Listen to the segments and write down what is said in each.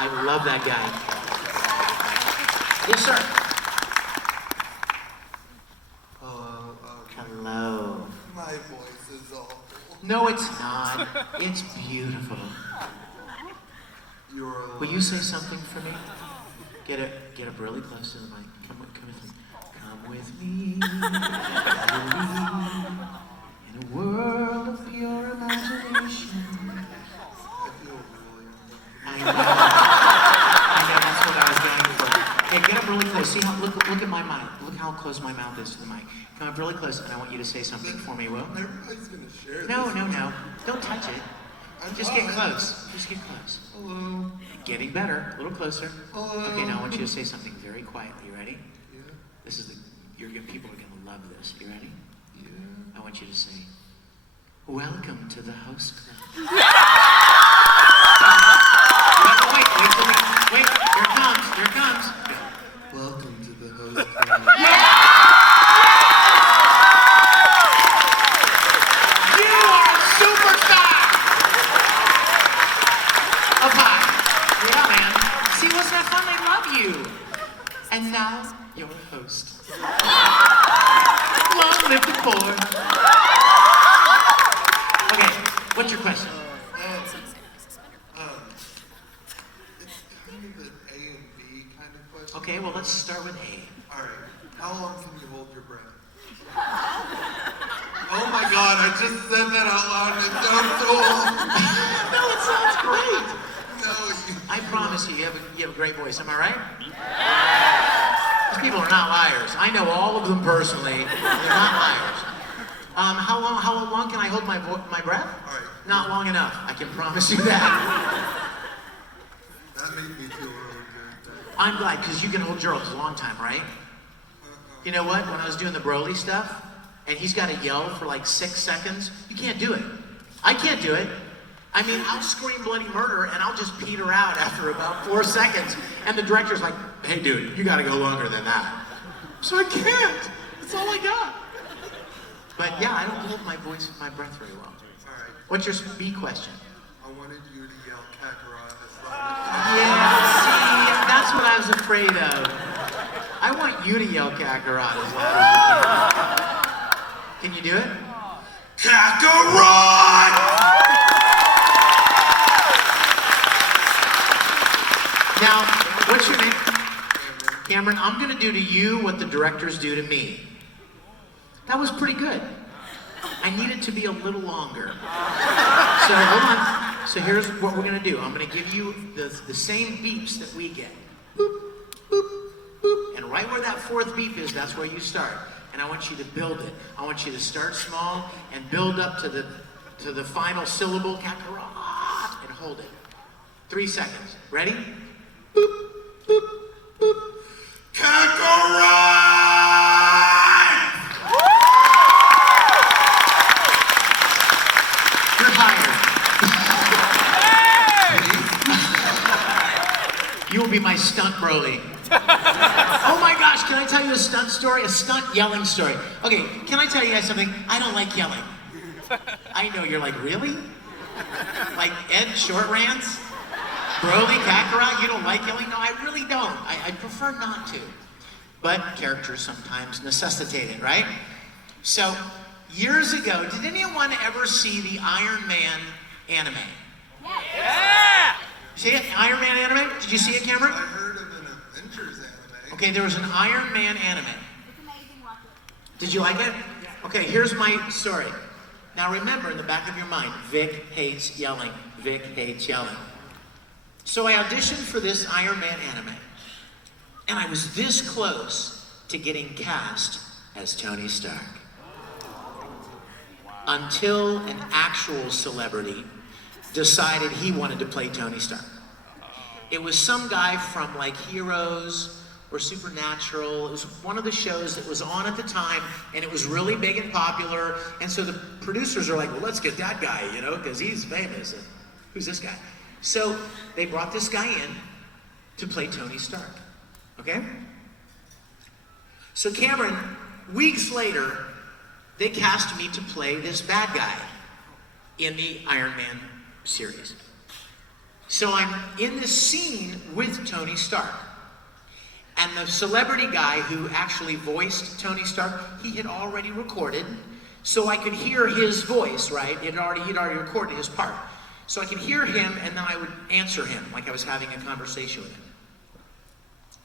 I love that guy. Yes, sir. Hello. My voice is awful. No, it's not. It's beautiful. Will you say something for me? Get up really close to the mic. Come with me. Come with me. In a world of pure imagination. I feel really I know, that's what I was going for. Okay, get up really close. See how, look at my mouth. Look how close my mouth is to the mic. Come up really close, and I want you to say something for me, Will. Everybody's gonna share this. No. Don't touch it. Just get close. Just get close. Hello. Getting better. A little closer. Hello. Okay, now I want you to say something very quietly. You ready? Yeah. This is people are gonna love this. You ready? Yeah. I want you to say, "Welcome to the host club." Wait, here it comes. Welcome to the host club. You are a superstar! Up high. Yeah, man. See, wasn't that fun? They love you. And now, you're a host. Long live the poor. Okay, what's your question? It's kind of an A and B kind of question. Okay, well, let's start with A. All right. How long can you hold your breath? Oh my God! I just said that out loud and it sounds so awful. No, it sounds great. No, I promise you have a great voice. Am I right? These people are not liars. I know all of them personally. They're not liars. How long can I hold my breath? All right. Not long enough. I can promise you that. That made me feel really good. I'm glad, because you can hold Gerald a long time, right? You know what? When I was doing the Broly stuff, and he's got to yell for like 6 seconds, you can't do it. I can't do it. I mean, I'll scream bloody murder, and I'll just peter out after about 4 seconds. And the director's like, "Hey, dude, you got to go longer than that." So I can't. That's all I got. But yeah, I don't hold my breath very well. All right. What's your B question? I wanted you to yell Kakarot as loud Yeah, see, that's what I was afraid of. I want you to yell Kakarot as loud as you can. Can you do it? Kakarot! Now, what's your name? Cameron, I'm going to do to you what the directors do to me. That was pretty good. I need it to be a little longer. So, hold on. So here's what we're going to do. I'm going to give you the same beeps that we get. Boop, boop, boop. And right where that 4th beep is, that's where you start. And I want you to build it. I want you to start small and build up to the final syllable, Kakarot, and hold it. 3 seconds. Ready? Boop, boop, boop. Kakarot! You're hired. You will be my stunt Broly. Oh my gosh, can I tell you a stunt story? A stunt yelling story. Okay, can I tell you guys something? I don't like yelling. I know, you're like, really? Like Ed Short Rants? Broly, Kakarot, you don't like yelling? No, I really don't. I prefer not to. But characters sometimes necessitate it, right? So, years ago, did anyone ever see the Iron Man anime? Yeah! See it? Iron Man anime? Did you see it, Cameron? I heard of an Avengers anime. Okay, there was an Iron Man anime. It's amazing, watch it. Did you like it? Okay, here's my story. Now remember, in the back of your mind, Vic hates yelling. Vic hates yelling. So I auditioned for this Iron Man anime. And I was this close to getting cast as Tony Stark. Until an actual celebrity decided he wanted to play Tony Stark. It was some guy from like Heroes or Supernatural. It was one of the shows that was on at the time, and it was really big and popular. And so the producers are like, well, let's get that guy, you know, because he's famous. And who's this guy? So they brought this guy in to play Tony Stark. Okay? So Cameron, weeks later, they cast me to play this bad guy in the Iron Man series. So I'm in this scene with Tony Stark. And the celebrity guy who actually voiced Tony Stark, he had already recorded, so I could hear his voice, right? He'd already recorded his part. So I could hear him, and then I would answer him like I was having a conversation with him.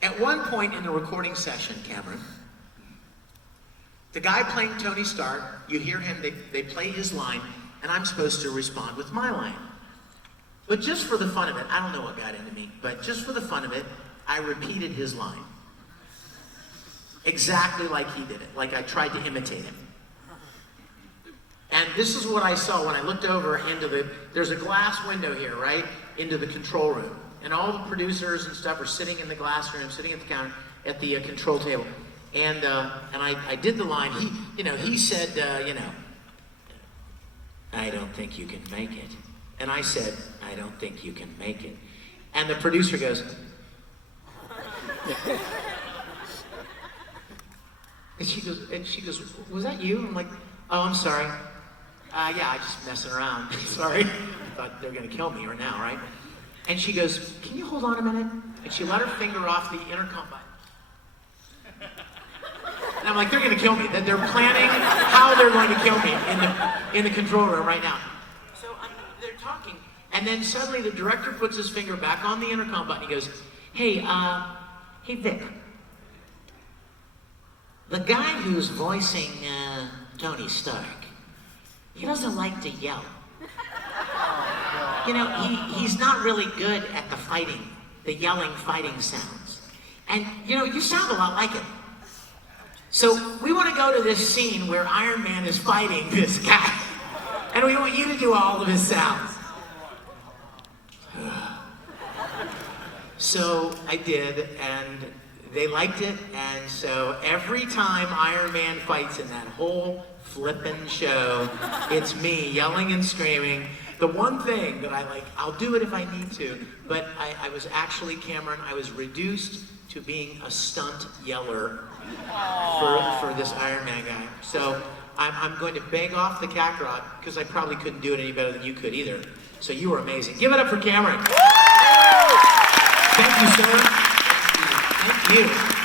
At one point in the recording session, Cameron, the guy playing Tony Stark, you hear him, they play his line, and I'm supposed to respond with my line. But just for the fun of it, I don't know what got into me, but just for the fun of it, I repeated his line. Exactly like he did it, like I tried to imitate him. And this is what I saw when I looked over into there's a glass window here, right? Into the control room. And all the producers and stuff are sitting in the glass room, sitting at the counter, at the control table. And I did the line. He said, I don't think you can make it. And I said, I don't think you can make it. And the producer goes, and she goes, was that you? I'm like, oh, I'm sorry. Yeah, I just messing around. Sorry. I thought they were gonna kill me right now, right? And she goes, can you hold on a minute? And she let her finger off the intercom button. And I'm like, they're gonna kill me. That they're planning how they're going to kill me in the control room right now. So they're talking, and then suddenly the director puts his finger back on the intercom button. He goes, hey Vic, the guy who's voicing Tony Stark, he doesn't like to yell. He's not really good at the yelling fighting sounds. And you sound a lot like him. So we want to go to this scene where Iron Man is fighting this guy. And we want you to do all of his sounds. So I did, and they liked it, and so every time Iron Man fights in that whole flippin' show, it's me yelling and screaming. The one thing that I'll do it if I need to, but I was actually, Cameron, I was reduced to being a stunt yeller for this Iron Man guy. So I'm going to beg off the Kakarot, because I probably couldn't do it any better than you could either. So you were amazing. Give it up for Cameron. Thank you, sir. Thank you.